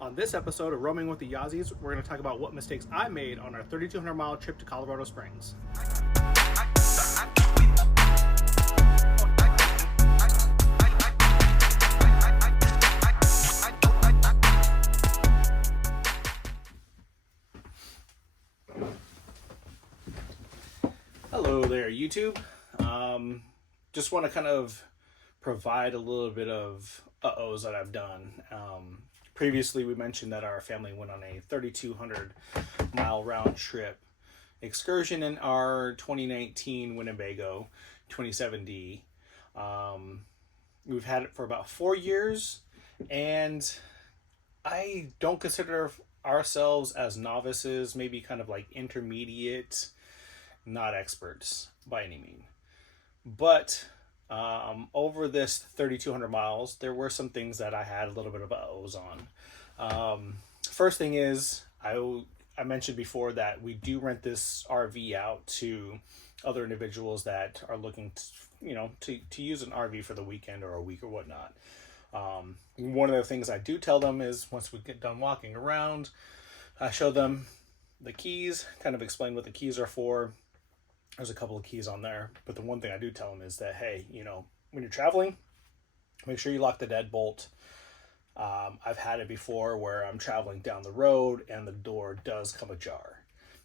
On this episode of Roaming with the Yazzies, we're going to talk about what mistakes I made on our 3,200-mile trip to Colorado Springs. Hello there, YouTube. Just want to kind of provide a little bit of uh-ohs that I've done. Previously, we mentioned that our family went on a 3,200-mile round trip excursion in our 2019 Winnebago 27D. We've had it for about 4 years, and I don't consider ourselves as novices, maybe kind of like intermediate, not experts by any means. But over this 3,200 miles, there were some things that I had a little bit of O's on. First thing is, I mentioned before that we do rent this RV out to other individuals that are looking to use an RV for the weekend or a week or whatnot. One of the things I do tell them is once we get done walking around, I show them the keys, kind of explain what the keys are for. There's a couple of keys on there, but the one thing I do tell them is that, hey, when you're traveling, make sure you lock the deadbolt. I've had it before where I'm traveling down the road and the door does come ajar.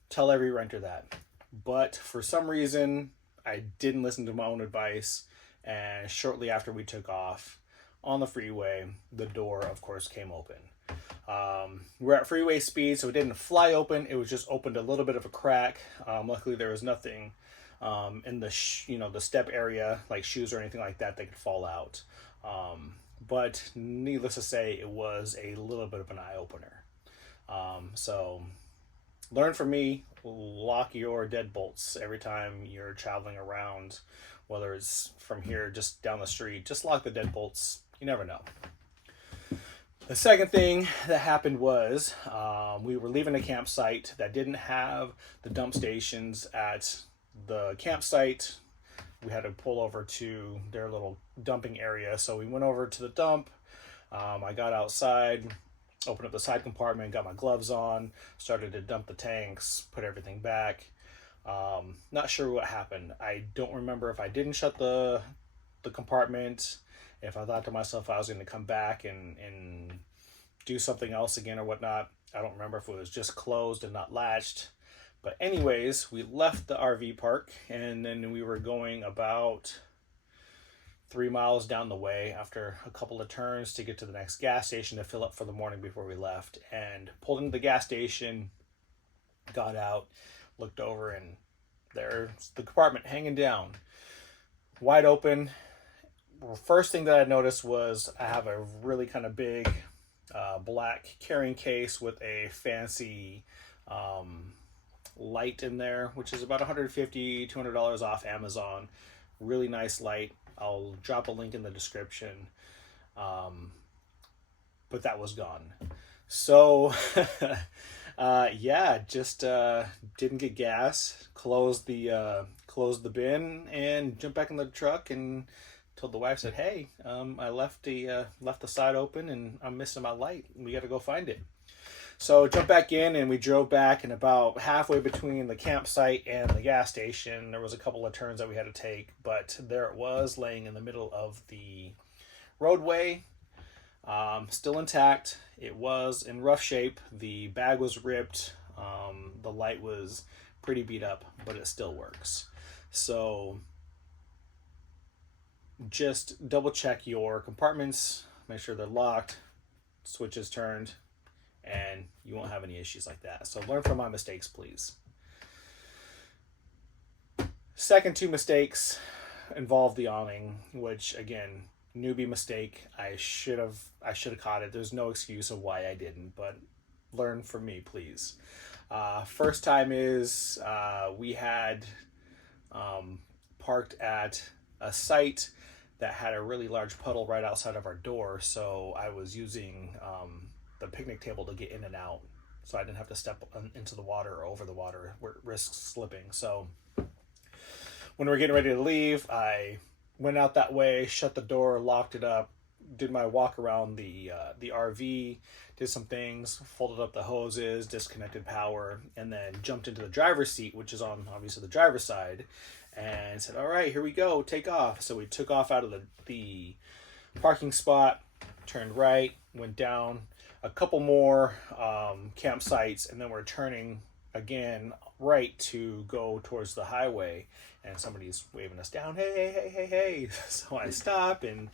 Tell every renter that. But for some reason, I didn't listen to my own advice, and shortly after we took off on the freeway, the door, of course, came open. We're at freeway speed, so it didn't fly open. It was just opened a little bit of a crack. Luckily, there was nothing in the the step area, like shoes or anything like that, that could fall out. But needless to say, it was a little bit of an eye-opener. So learn from me, lock your deadbolts every time you're traveling around, whether it's from here, just down the street, just lock the deadbolts. You never know. The second thing that happened was we were leaving a campsite that didn't have the dump stations at the campsite. We had to pull over to their little dumping area. So we went over to the dump. I got outside, opened up the side compartment, got my gloves on, started to dump the tanks, put everything back. Not sure what happened. I don't remember if I didn't shut the compartment, if I thought to myself I was going to come back and do something else again or whatnot. I don't remember if it was just closed and not latched. But anyways, we left the RV park, and then we were going about 3 miles down the way after a couple of turns to get to the next gas station to fill up for the morning before we left, and pulled into the gas station, got out, looked over, and there's the compartment hanging down, wide open. First thing that I noticed was I have a really kind of big black carrying case with a fancy light in there, which is about $150, $200 off Amazon. Really nice light. I'll drop a link in the description. But that was gone. So just didn't get gas, closed the bin, and jumped back in the truck and told the wife, said, hey, I left the side open and I'm missing my light. We got to go find it. So jumped back in and we drove back, and about halfway between the campsite and the gas station, there was a couple of turns that we had to take, but there it was laying in the middle of the roadway, still intact. It was in rough shape. The bag was ripped. The light was pretty beat up, but it still works. So just double check your compartments, make sure they're locked, switches turned, and you won't have any issues like that. So learn from my mistakes, please. Second two mistakes involve the awning, which again, newbie mistake. I should have caught it. There's no excuse of why I didn't, but learn from me, please. First time is we had parked at a site that had a really large puddle right outside of our door, so I was using the picnic table to get in and out, so I didn't have to step into the water or over the water where it risks slipping. So when we were getting ready to leave, I went out that way, shut the door, locked it up, did my walk around the RV, did some things, folded up the hoses, disconnected power, and then jumped into the driver's seat, which is on obviously the driver's side, and said, "All right, here we go, take off." So we took off out of the parking spot, turned right, went down a couple more campsites, and then we're turning again right to go towards the highway, and somebody's waving us down, "Hey, hey, hey, hey, hey." So I stop, and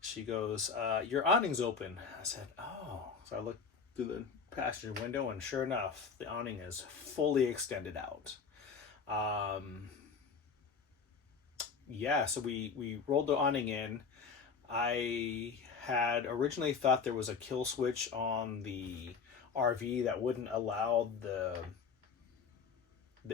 she goes, "Your awning's open." I said, "Oh." So I looked through the passenger window, and sure enough, the awning is fully extended out. Yeah, so we rolled the awning in. I had originally thought there was a kill switch on the RV that wouldn't allow the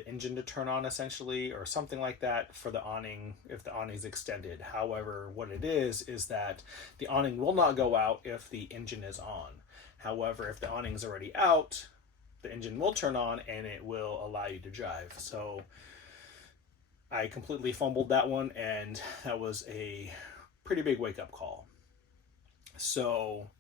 engine to turn on, essentially, or something like that for the awning if the awning is extended. However, what it is that the awning will not go out if the engine is on. However, if the awning is already out, the engine will turn on and it will allow you to drive. So I completely fumbled that one, and that was a pretty big wake-up call. So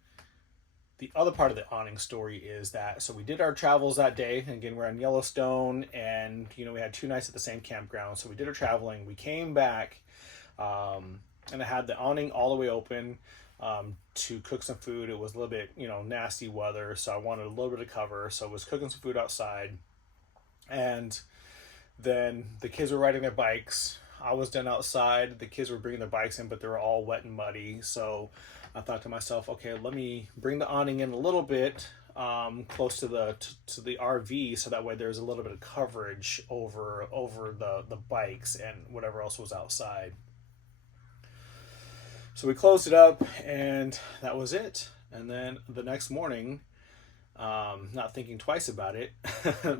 the other part of the awning story is that, so we did our travels that day. Again, we're in Yellowstone, and we had 2 nights at the same campground. So we did our traveling. We came back, and I had the awning all the way open to cook some food. It was a little bit, nasty weather, so I wanted a little bit of cover. So I was cooking some food outside, and then the kids were riding their bikes. I was done outside. The kids were bringing their bikes in, but they were all wet and muddy. So I thought to myself, okay, let me bring the awning in a little bit close to the RV, so that way there's a little bit of coverage over the bikes and whatever else was outside. So we closed it up, and that was it. And then the next morning, not thinking twice about it,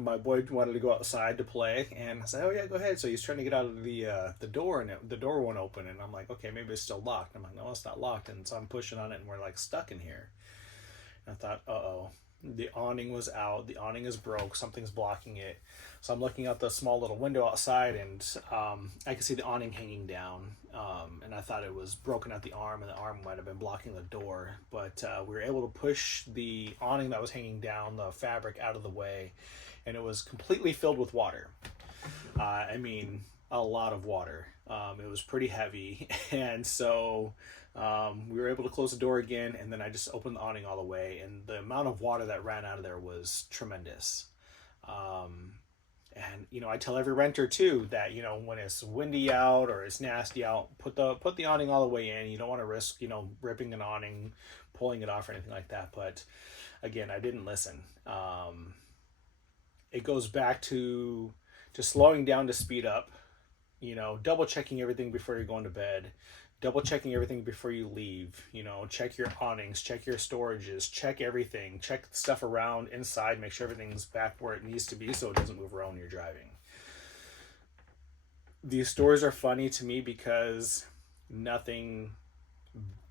my boy wanted to go outside to play, and I said, "Oh yeah, go ahead." So he's trying to get out of the door, and the door won't open, and I'm like, "Okay, maybe it's still locked." I'm like, "No, it's not locked." And so I'm pushing on it, and we're like stuck in here. And I thought, "Uh-oh, the awning was out. The awning is broke. Something's blocking it." So I'm looking out the small little window outside, and I could see the awning hanging down. And I thought it was broken at the arm, and the arm might have been blocking the door. But we were able to push the awning that was hanging down, the fabric, out of the way, and it was completely filled with water. I mean, a lot of water. It was pretty heavy, and so we were able to close the door again, and then I just opened the awning all the way, and the amount of water that ran out of there was tremendous. And I tell every renter too that when it's windy out or it's nasty out, put the awning all the way in. You don't want to risk ripping an awning, pulling it off, or anything like that. But again, I didn't listen. It goes back to just slowing down to speed up. Double checking everything before you're going to bed. Double checking everything before you leave. Check your awnings, check your storages, check everything, check stuff around inside, make sure everything's back where it needs to be so it doesn't move around when you're driving. These stories are funny to me because nothing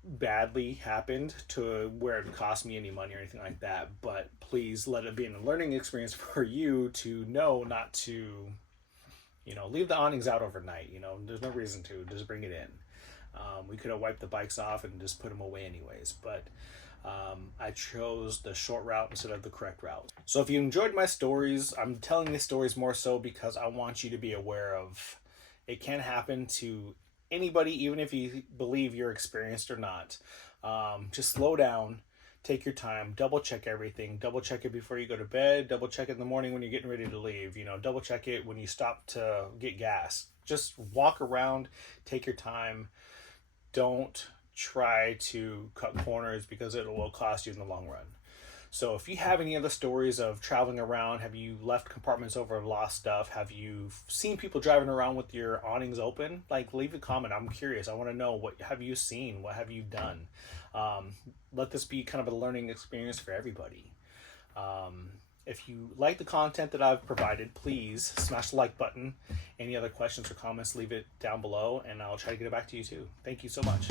badly happened to where it cost me any money or anything like that, but please let it be a learning experience for you to know not to leave the awnings out overnight. There's no reason to. Just bring it in. We could have wiped the bikes off and just put them away anyways, but I chose the short route instead of the correct route. So if you enjoyed my stories, I'm telling these stories more so because I want you to be aware of it can happen to anybody, even if you believe you're experienced or not. Just slow down, take your time, double check everything, double check it before you go to bed, double check it in the morning when you're getting ready to leave, double check it when you stop to get gas. Just walk around, take your time. Don't try to cut corners because it will cost you in the long run. So if you have any other stories of traveling around, have you left compartments over lost stuff? Have you seen people driving around with your awnings open? Leave a comment. I'm curious. I want to know, what have you seen? What have you done? Let this be kind of a learning experience for everybody. If you like the content that I've provided, please smash the like button. Any other questions or comments, leave it down below, and I'll try to get it back to you too. Thank you so much.